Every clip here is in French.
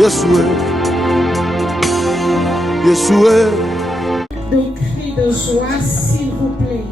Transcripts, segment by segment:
Yeshua, Yeshua. De cris de joie, s'il vous plaît.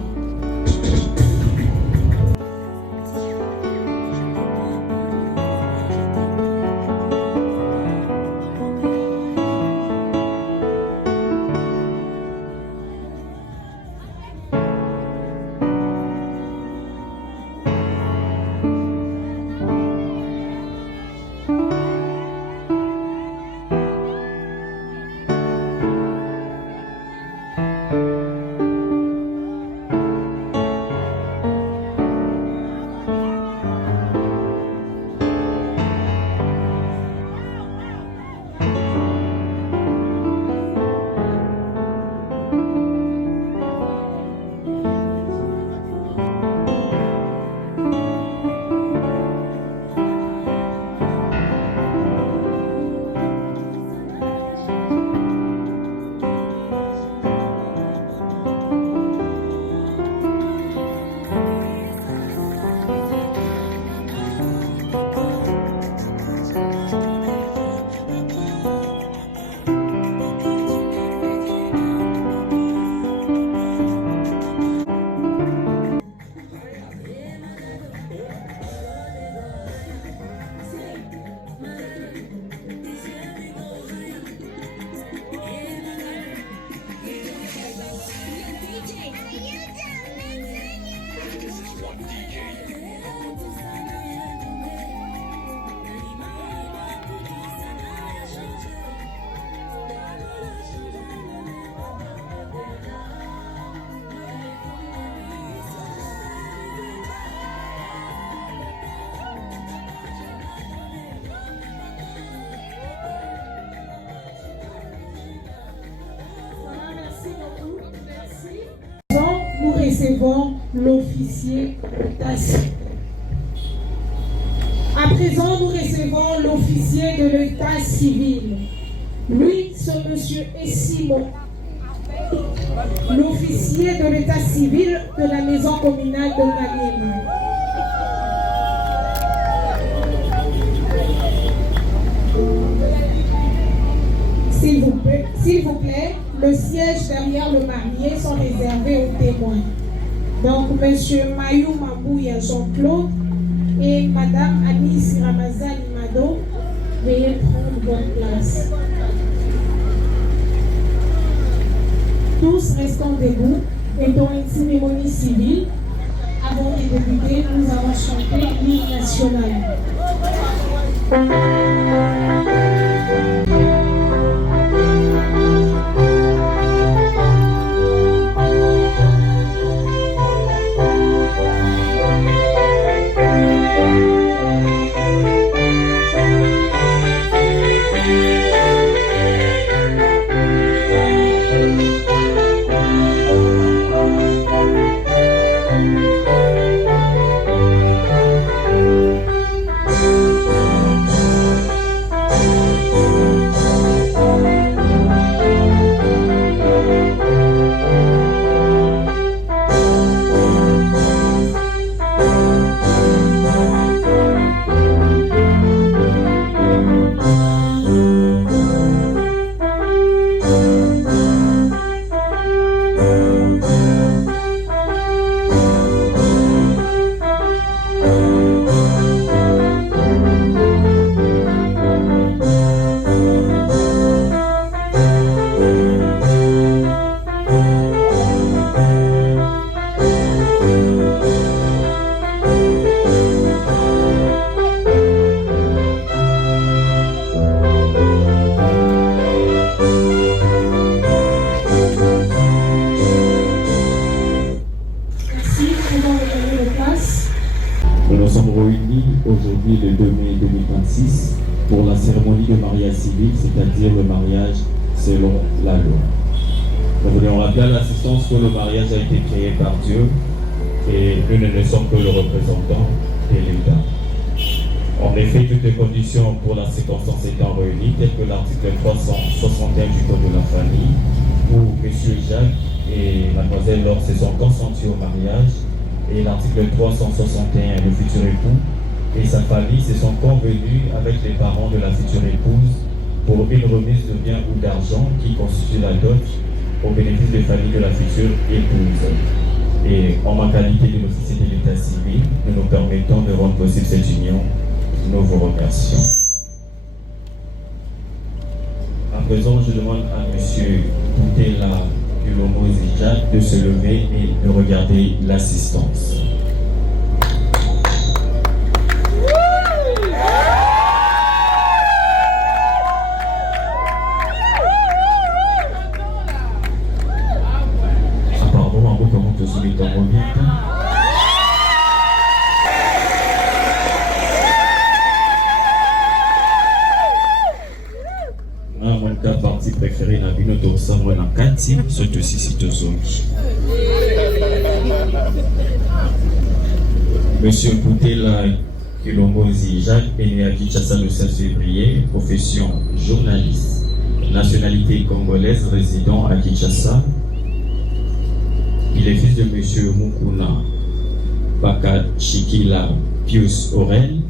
Nous recevons l'officier d'état civil. À présent, nous recevons l'officier de l'état civil. Lui, ce monsieur est Simon, l'officier de l'état civil de la maison communale de Maniema. S'il vous plaît, le siège derrière le marié sont réservés aux témoins. Donc, monsieur Mayou Mambouya Jean-Claude et madame Anis Ramazani Mado, veuillez prendre votre place. Tous restons debout et dans une cérémonie civile. Avant de débuter, nous allons chanter l'hymne national. Nous sommes réunis aujourd'hui le 2 mai 2026 pour la cérémonie de mariage civil, c'est-à-dire le mariage selon la loi. Nous voulons rappeler à l'assistance que le mariage a été créé par Dieu et nous ne sommes que le représentant de l'État. En effet, toutes les conditions pour la circonstance étant réunies, telles que l'article 361 du Code de la famille, où M. Jacques et Mlle Laure se sont consentis au mariage, et l'article 361, le futur époux et sa famille se sont convenus avec les parents de la future épouse pour une remise de biens ou d'argent qui constitue la dot au bénéfice des familles de la future épouse. Et en ma qualité de l'officier de l'état civil, nous nous permettons de rendre possible cette union. Nous vous remercions. À présent, je demande à M. Boutela Kulomozija de se lever et de regarder l'assistance. Apparemment, on commence au solide en revient. Parti préféré na bino to sango na kati soto sisi tozongi. Monsieur Boutela Kulombozi Jacques est né à Kinshasa le 16 février, profession journaliste, nationalité congolaise, résident à Kinshasa. Il est fils de Monsieur Mukuna Bakachikila Pius Aurel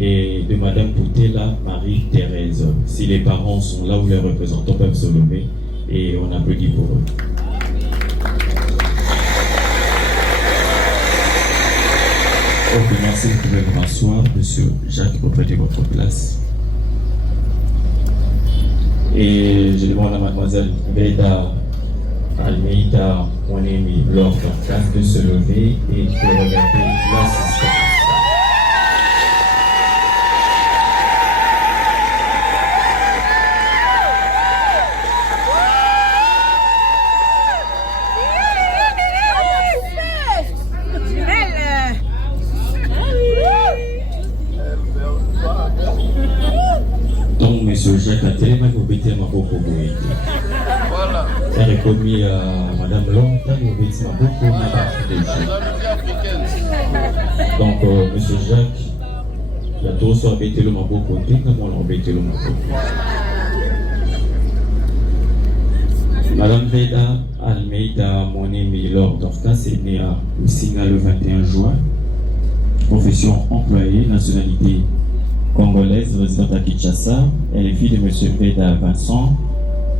et de Madame Boutela Marie-Thérèse. Si les parents sont là où les représentants peuvent se lever et on applaudit pour eux. Ok, merci, vous pouvez vous rasseoir. Monsieur Jacques, vous prêtez votre place. Et je demande à Mademoiselle Veda Almeida, mon ami Laure Dorcas, de se lever et de regarder l'assistance. Donc, monsieur Jacques a tellement obéi à ma beaucoup boîte. Elle est commis à Madame Longta, il obéit à ma beaucoup de donc, monsieur Jacques, il a trop soit obéi le ma beaucoup, comment on obéit le ma beaucoup. Madame Veda Almeida, mon ami Laure Dorcas, est née à Usinga le 21 juin. Profession employée, nationalité congolaise, résidente à Kinshasa. Elle est fille de M. Veda Vincent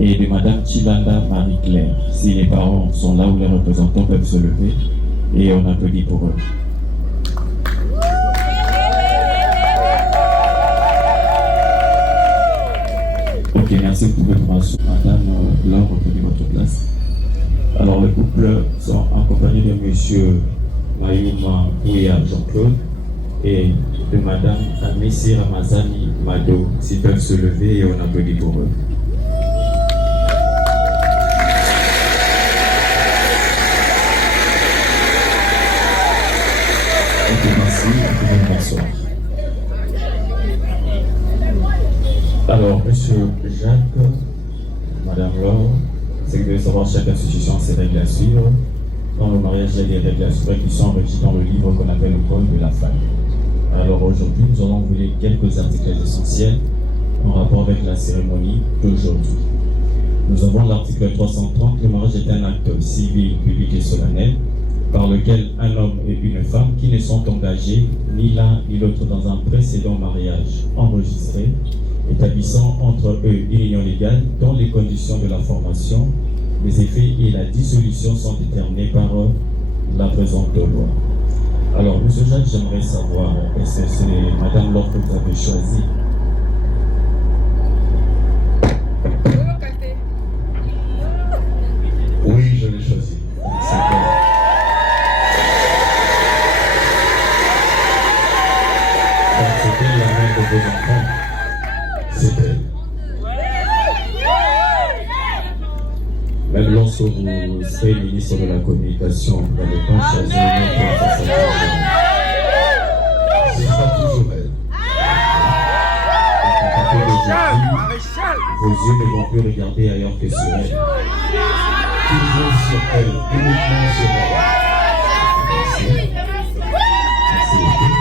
et de Mme Chilanda Marie-Claire. Si les parents sont là où les représentants peuvent se lever et on applaudit pour eux. Ok, merci, vous pouvez vous rasseoir. Madame Laure, reprenez votre place. Alors, le couple sont accompagnés de M. Mayuma Bouya Jean-Claude et de Madame Amessi Ramazani Mado, s'ils peuvent se lever et on applaudit pour eux. Ok, merci, vous pouvez vous rasseoir. Alors, Monsieur Jacques, Madame Laure, c'est que vous devez savoir chaque institution a ses règles à suivre. Dans le mariage, il y a des règles à suivre qui sont régies dans le livre qu'on appelle le Code de la famille. Alors aujourd'hui, nous allons vous lire quelques articles essentiels en rapport avec la cérémonie d'aujourd'hui. Nous avons l'article 330, le mariage est un acte civil, public et solennel par lequel un homme et une femme qui ne sont engagés ni l'un ni l'autre dans un précédent mariage enregistré, établissant entre eux une union légale dont les conditions de la formation, les effets et la dissolution sont déterminés par la présente loi. Alors, M. Jacques, j'aimerais savoir, est-ce que c'est Mme Laure que vous avez choisi? Oui, je l'ai choisi. C'est bon. Donc, c'était la mère de vos enfants? C'est elle. Même lorsque vous serez ministre de la Communication, vous n'allez pas choisir un autre pour sa carrière. Ce sera toujours elle. À partir d'aujourd'hui, vos yeux ne vont plus regarder ailleurs que sur elle. Toujours sur elle, uniquement sur elle. Merci. Merci beaucoup.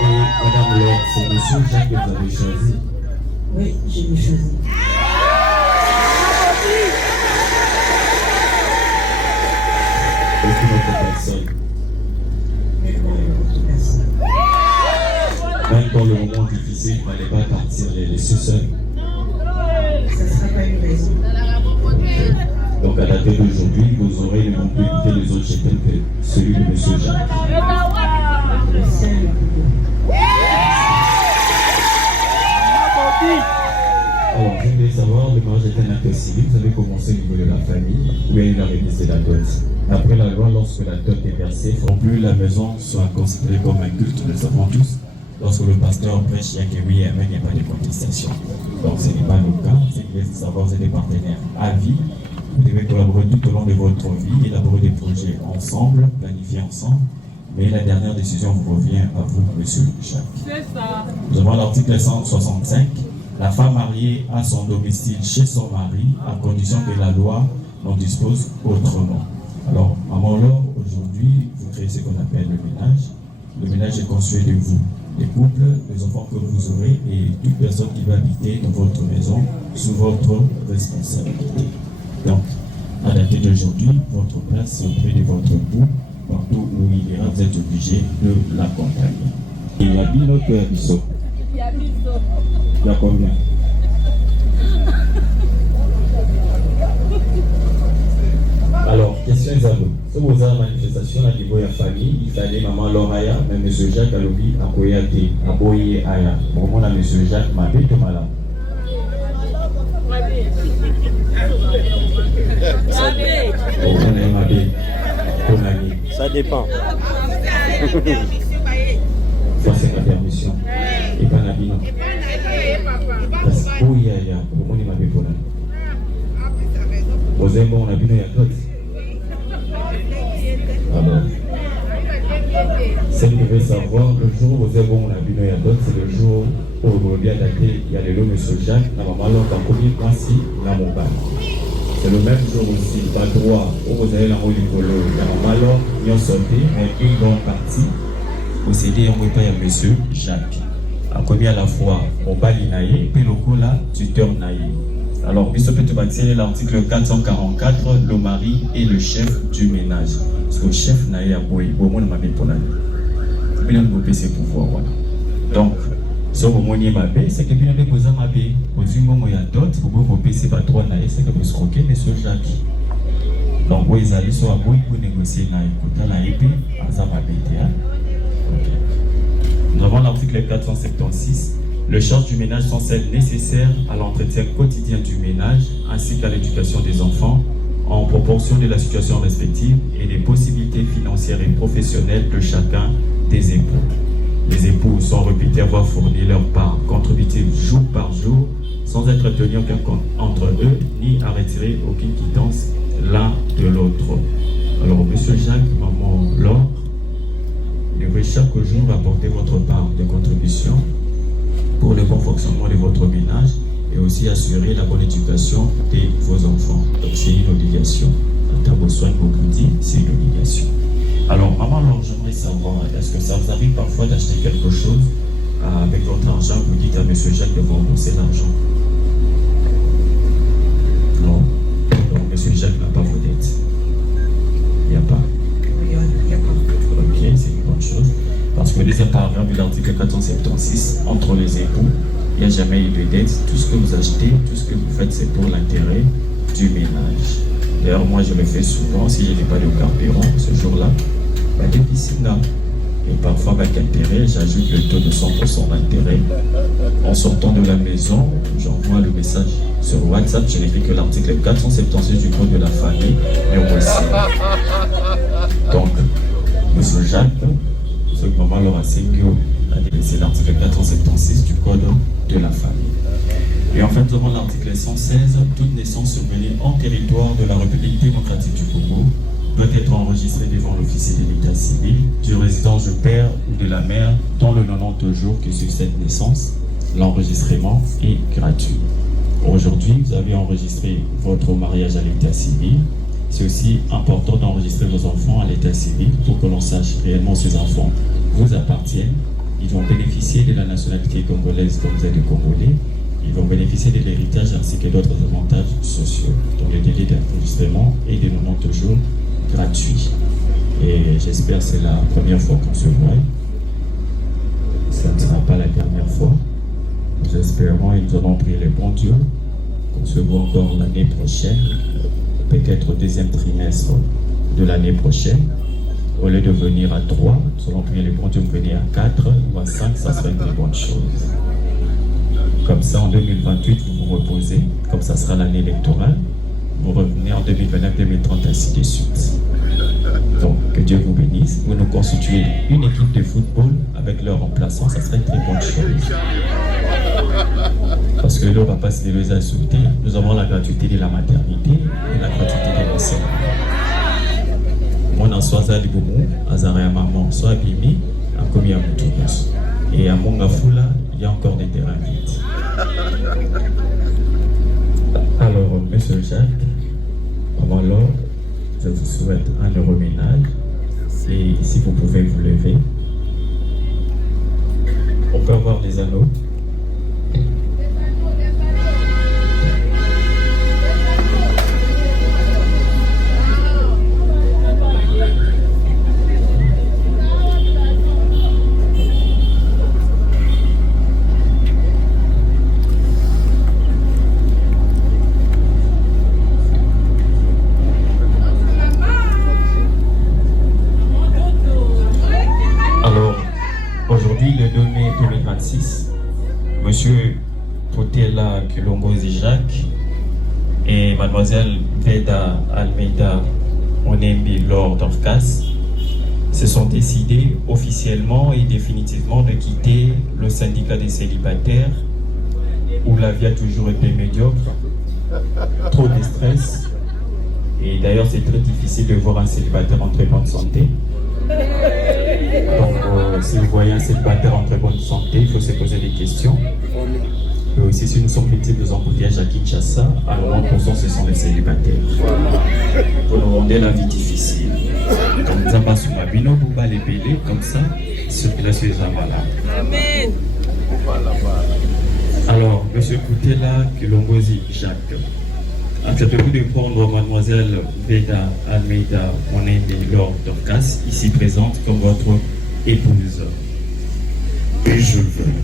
Et Madame Laure, c'est M. Jacques que vous avez choisi. Oui, je l'ai choisi. Aucune autre personne. Même dans le moment difficile, il ne fallait pas partir les laisser seuls. ça ne sera pas une raison. Donc à dater d'aujourd'hui, vos oreilles ne vont plus écouter les autres cheptels que celui de M. Jacques. Le sien est le plus beau. Alors, je voulais savoir, le mariage est un acte civil, vous avez commencé au niveau de la famille, où il y a eu la remise de la dot. Après la loi, lorsque la dot est versée, il ne faut plus la maison soit considérée comme un culte, nous le savons tous. Lorsque le pasteur prêche, il y a que oui et amen, il n'y a pas de contestation. Donc ce n'est pas le cas, c'est que vous savoir, vous êtes des partenaires à vie. Vous devez collaborer tout au long de votre vie, élaborer des projets ensemble, planifier ensemble. Mais la dernière décision vous revient à vous, monsieur Jacques. C'est ça. Nous avons l'article 165. La femme mariée a son domicile chez son mari, à condition que la loi n'en dispose autrement. Alors, maman Laure, aujourd'hui, vous créez ce qu'on appelle le ménage. Le ménage est constitué de vous, les couples, les enfants que vous aurez et toute personne qui va habiter dans votre maison sous votre responsabilité. Donc, à dater d'aujourd'hui, votre place est auprès de votre époux. Partout où il ira, vous êtes obligé de l'accompagner. Il y a bien notre biseau. Il y a combien? Alors, question Isabelle. Si vous avez une manifestation à niveau de la famille, il fallait maman Loraya, mais M. Jacques Alobi a koyate, a boyé aya. Bon, moi, M. Jacques m'a dit tout malade. Ça dépend. Ça, c'est la permission. Et pas la vie, non. Parce que, oui, il y a, pour moi, il m'a dit pour là. Vous avez bon, on a vu, il y a d'autres. Alors, si vous devez savoir, le jour où vous avez bon, on a vu, il y a d'autres, c'est le jour où vous bien daté, il y a le lot, M. Jacques, la maman, alors, quand premier principe, la montagne. C'est le même jour aussi, pas droit, où vous avez la roue du polo, la maman, alors, ils ont sorti, mais une grande partie, possédé en pas à M. Jacques. A commis à la fois au bali naïe, puis le coup là, tuteur naïe. Alors, Bishop Etobatiel, l'article 444, le mari est le chef du ménage. Parce que le chef naïe a boy, au moins m'a mis pour l'année. Il a développé ses pouvoirs, voilà. Donc, ce que vous m'avez, c'est que vous avez posé ma paix. Au moment où il y a d'autres, vous pouvez développer ses patrons naïe, c'est que vous escroquez M. Jacques. Donc, vous allez sur un boy pour négocier naïe. Quand la épée, ça va bêter. Nous avons l'article 476. Les charges du ménage sont celles nécessaires à l'entretien quotidien du ménage ainsi qu'à l'éducation des enfants en proportion de la situation respective et des possibilités financières et professionnelles de chacun des époux. Les époux sont réputés avoir fourni leur part contributive jour par jour sans être tenus aucun compte entre eux ni à retirer aucune quittance l'un de l'autre. Alors, monsieur Jacques, maman Laure, vous devez chaque jour apporter votre part de contribution pour le bon fonctionnement de votre ménage et aussi assurer la bonne éducation de vos enfants. Donc c'est une obligation. Quand vous soin que vous dites, c'est une obligation. Alors maman, alors j'aimerais savoir, est-ce que ça vous arrive parfois d'acheter quelque chose avec votre argent, vous dites à M. Jacques de vous rembourser l'argent? Non. Donc M. Jacques n'a pas vos dettes. Il n'y a pas. Ok, c'est une bonne chose. Parce que deuxième paragraphe de l'article 476, entre les époux, il n'y a jamais eu de dette. Tout ce que vous achetez, tout ce que vous faites, c'est pour l'intérêt du ménage. D'ailleurs, moi, je le fais souvent. Si je n'ai pas de carburant ce jour-là, bah, difficile là. Et parfois, avec intérêt, j'ajoute le taux de 100% d'intérêt. En sortant de la maison, j'envoie le message sur WhatsApp. Je n'écris que l'article 476 du Code de la famille, mais aussi. Donc, M. Jacques, ce que maman leur a c'est l'article 476 du Code de la famille. Et en fait, nous avons l'article 116, toute naissance survenue en territoire de la République démocratique du Congo doit être enregistrée devant l'officier de l'état civil du résident du père ou de la mère dans le 90 jours qui suivent cette naissance. L'enregistrement est gratuit. Aujourd'hui, vous avez enregistré votre mariage à l'état civil. C'est aussi important d'enregistrer vos enfants à l'état civil pour que l'on sache réellement ces enfants vous appartiennent. Ils vont bénéficier de la nationalité congolaise comme vous êtes congolais. Ils vont bénéficier de l'héritage ainsi que d'autres avantages sociaux. Donc le délai d'enregistrement est de 90 jours gratuit. Et j'espère que c'est la première fois qu'on se voit. Ça ne sera pas la dernière fois. Nous espérons et nous allons prier le bon Dieu qu'on se voit encore l'année prochaine, peut-être au deuxième trimestre de l'année prochaine. Au lieu de venir à 3, nous allons prier le bon Dieu de venir à 4 ou à 5, ça serait une très bonne chose. Comme ça, en 2028, vous vous reposez, comme ça sera l'année électorale, vous revenez en 2029, 2030, ainsi de suite. Donc, que Dieu vous bénisse. Vous nous constituez une équipe de football avec leurs remplaçants, ça serait une très bonne chose. Parce que là, on ne va pas se les insulter. Nous avons la gratuité de la maternité et la gratuité de l'enseignement. Moi, en Swaza Liboumou, Azarea Maman, soit Abimi, à Komi Amoutoubous. Et à Mongafula, il y a encore des terrains vides. Alors, Monsieur Jacques, avant l'heure, je vous souhaite un heureux ménage. Et si vous pouvez vous lever, on peut avoir les anneaux. Le 2 mai 2026, Monsieur Potela Kilongozi Jacques et Mademoiselle Veda Almeida Onembi Lord Dorcas se sont décidés officiellement et définitivement de quitter le syndicat des célibataires où la vie a toujours été médiocre, trop de stress, et d'ailleurs c'est très difficile de voir un célibataire en très bonne santé. Donc, si vous voyez un célibataire en très bonne santé, il faut se poser des questions. Et aussi, si nous sommes victimes de embouteillages à Kinshasa, alors 90% ce sont les célibataires. Vous nous rendez la vie difficile. Comme Zamba Soumabino, vous allez les comme ça, circulation des malades. Amen. Alors, Monsieur Koutela Kilongozi Jacques, acceptez-vous de prendre Mademoiselle Veda Almeida Onembi Lord Dorcas, ici présente, comme votre épouse? Et je veux.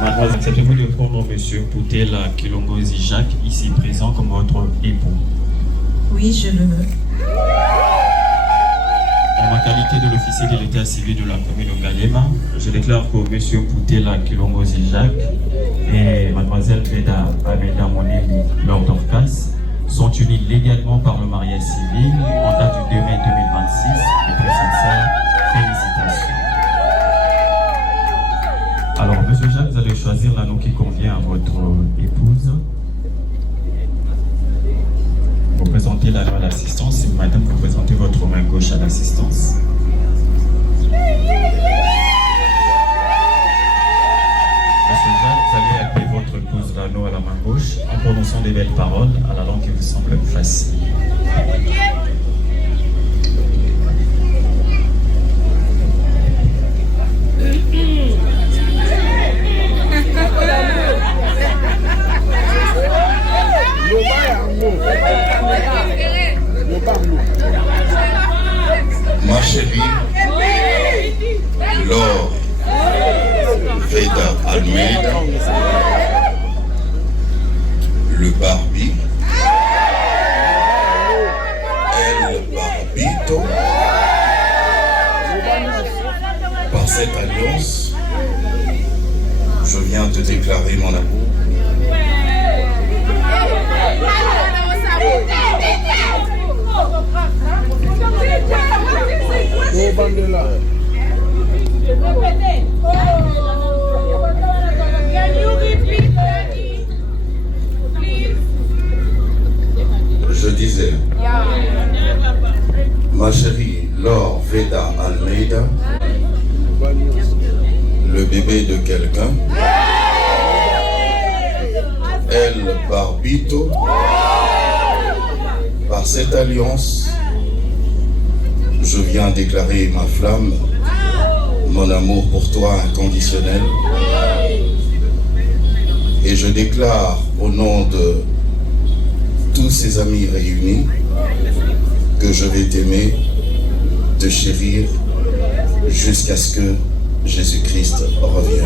Mademoiselle, acceptez-vous de prendre Monsieur Koutela Kilongozi Jacques, ici présent, comme votre époux? Oui, je le veux. En ma qualité de l'officier de l'état civil de la commune de Galema, je déclare que M. Koutela Kilongozi Jacques et Mlle Veda Almeida Onembi Lord Dorcas sont unis légalement par le mariage civil en date du 2 mai 2026 et très sincères félicitations. Alors, M. Jacques, vous allez choisir l'anneau qui convient à votre épouse. Vous présentez l'anneau à l'assistance et madame, vous présentez votre main gauche à l'assistance. Monsieur Jacques, vous allez appeler votre épouse l'anneau à la main gauche en prononçant des belles paroles à la langue qui vous semble facile. Ma chérie, Laure Veda Almeida, le Barbie, El Barbito, par cette alliance, je viens te déclarer mon amour. Je disais, ma chérie Laure Veda Almeida, le bébé de quelqu'un, El Barbito, par cette alliance, je viens déclarer ma flamme, mon amour pour toi inconditionnel. Et je déclare au nom de tous ces amis réunis que je vais t'aimer, te chérir, jusqu'à ce que Jésus-Christ revient.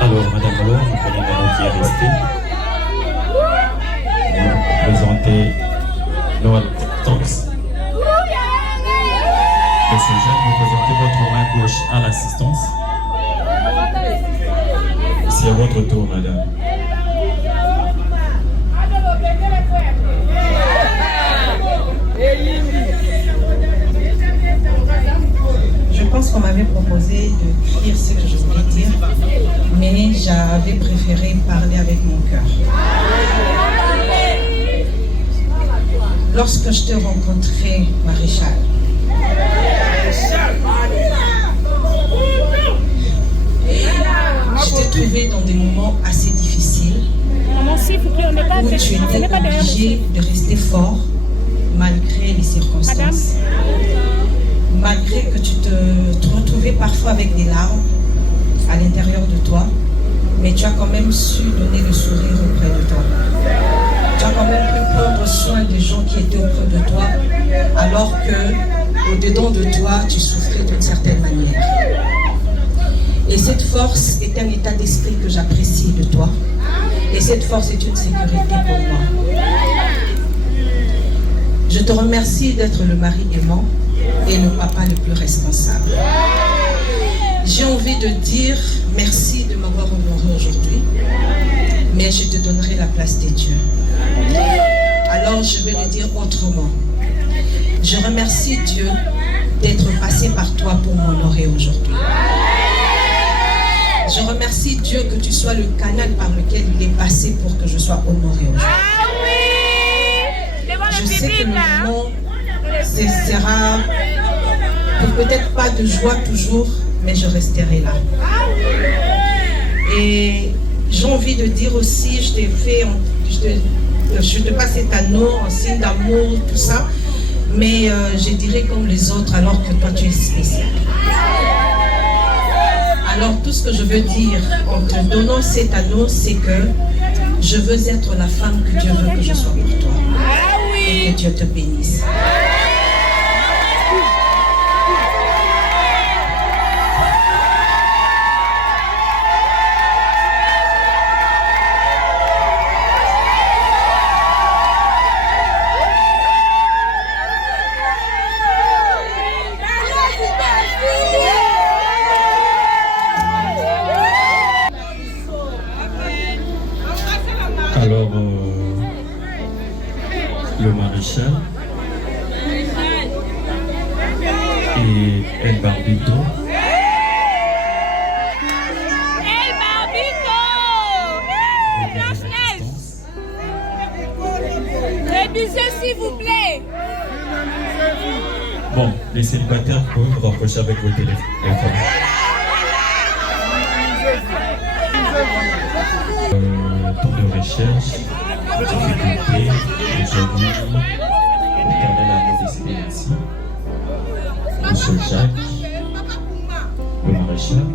Alors, Madame Malo, vous prenez la qui est restée. Vous présentez Noël Tonks. Monsieur Jacques, vous présentez votre main gauche à l'assistance. C'est à votre tour, madame. Je pense qu'on m'avait proposé de dire ce que je voulais dire, mais j'avais préféré parler avec mon cœur. Lorsque je t'ai rencontré, Maréchal, je t'ai trouvé dans des moments assez difficiles où tu étais obligé de rester fort malgré les circonstances. Malgré que tu te retrouvais parfois avec des larmes à l'intérieur de toi, mais tu as quand même su donner le sourire auprès de toi. Tu as quand même pu prendre soin des gens qui étaient auprès de toi, alors que au-dedans de toi, tu souffrais d'une certaine manière. Et cette force est un état d'esprit que j'apprécie de toi. Et cette force est une sécurité pour moi. Je te remercie d'être le mari aimant et le papa le plus responsable. J'ai envie de dire merci de m'avoir honoré aujourd'hui, mais je te donnerai la place des dieux. Alors je vais le dire autrement. Je remercie Dieu d'être passé par toi pour m'honorer aujourd'hui. Je remercie Dieu que tu sois le canal par lequel il est passé pour que je sois honoré aujourd'hui. Je sais que le moment sera peut-être pas de joie toujours, mais je resterai là. Et j'ai envie de dire aussi, je te passe cet anneau en signe d'amour, tout ça, mais je dirais comme les autres, alors que toi tu es spécial. Alors tout ce que je veux dire en te donnant cet anneau, c'est que je veux être la femme que Dieu veut que je sois pour toi. Et que Dieu te bénisse. Alors, le maréchal et El Barbito. El Barbito! Blanche-Neige! Les bisous, s'il vous plaît! Bon, les célibataires peuvent vous rapprocher avec vos téléphones. Temps de recherche, difficulté, aujourd'hui, l'Éternel a décidé ainsi. Monsieur Jacques, le maréchal,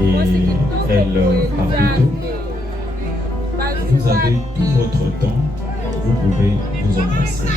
et El Barbito, vous avez tout votre temps, vous pouvez vous embrasser.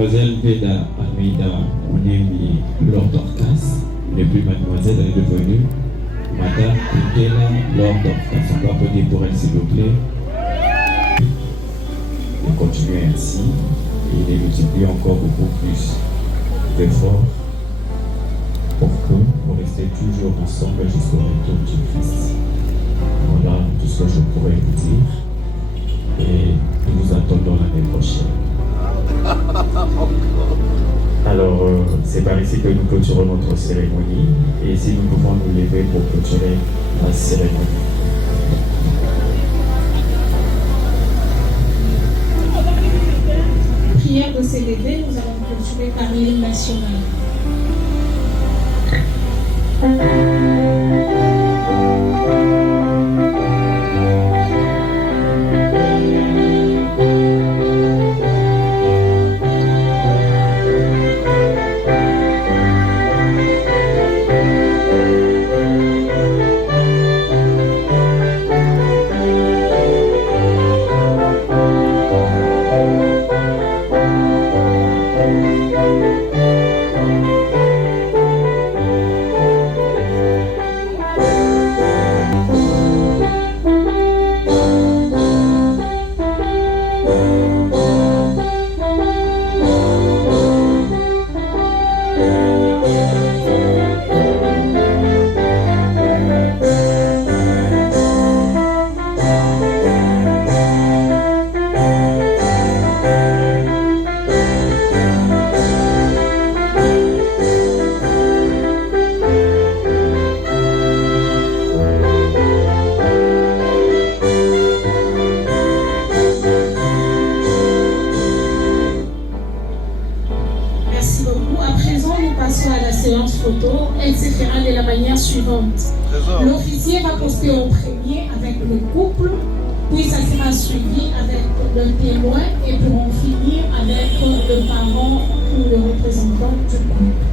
Mademoiselle Veda Almeida Onemi Lord Dorcas, depuis mademoiselle, elle est devenue Madame Putela Lord Dorcas. On peut applaudir pour elle s'il vous plaît. Et continuer ainsi, et il multiplie encore beaucoup plus d'efforts pour que vous restez toujours ensemble jusqu'au retour du Christ. Voilà tout ce que je pourrais vous dire. Et nous vous attendons l'année prochaine. Alors, c'est par ici que nous clôturons notre cérémonie. Et si nous pouvons nous lever pour clôturer la cérémonie. Prière de s'élever, nous allons clôturer par l'hymne national. Elle se fera de la manière suivante. L'officier va poster en premier avec le couple, puis ça sera suivi avec le témoin et pour en finir avec le parent ou le représentant du couple.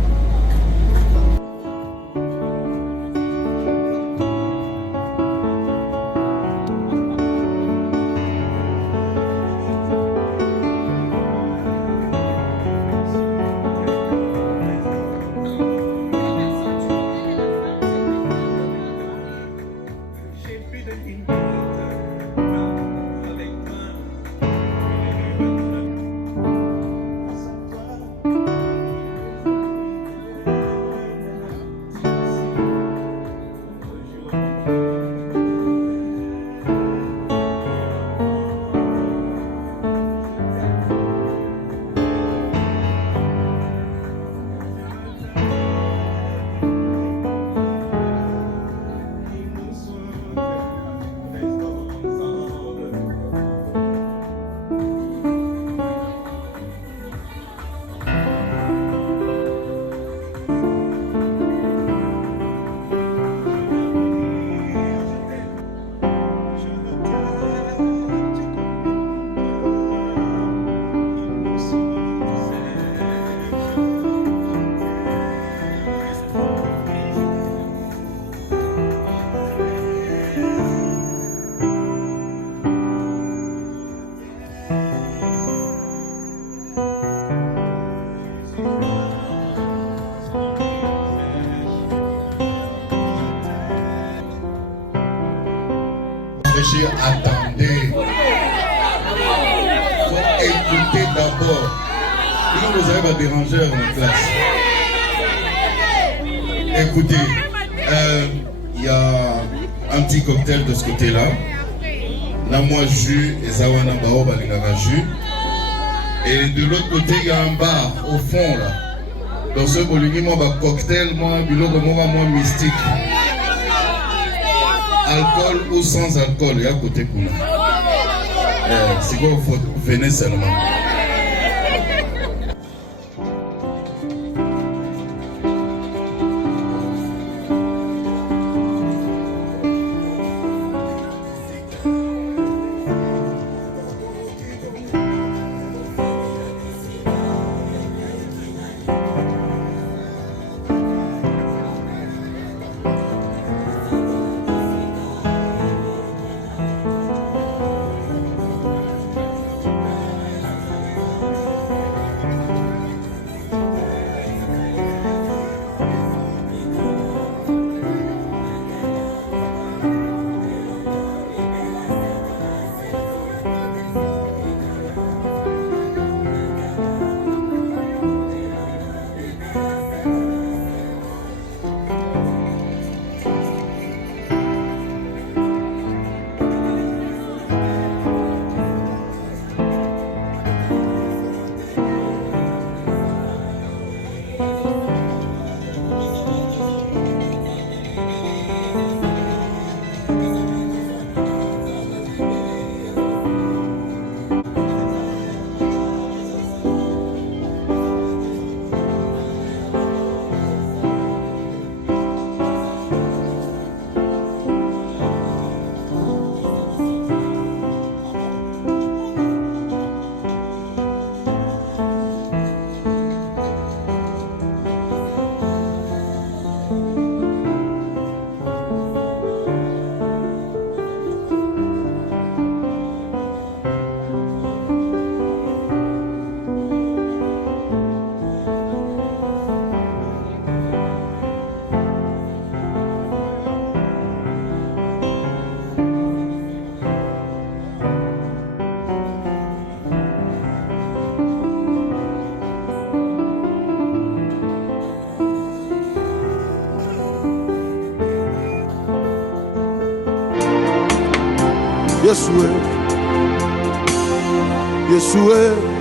Attendez. Faut écouter d'abord. Sinon vous avez un dérangeur en classe. Écoutez, il y a un petit cocktail de ce côté-là. Là, moi, jus et Zawana Bao Balingara jus. Et de l'autre côté, il y a un bar au fond là. Dans ce bolingi, moi, cocktail, moi, biloko, moi, mystique. Alcool ou sans alcool, et à côté Kuna. C'est quoi, vous venez seulement. Yeshua, Yeshua.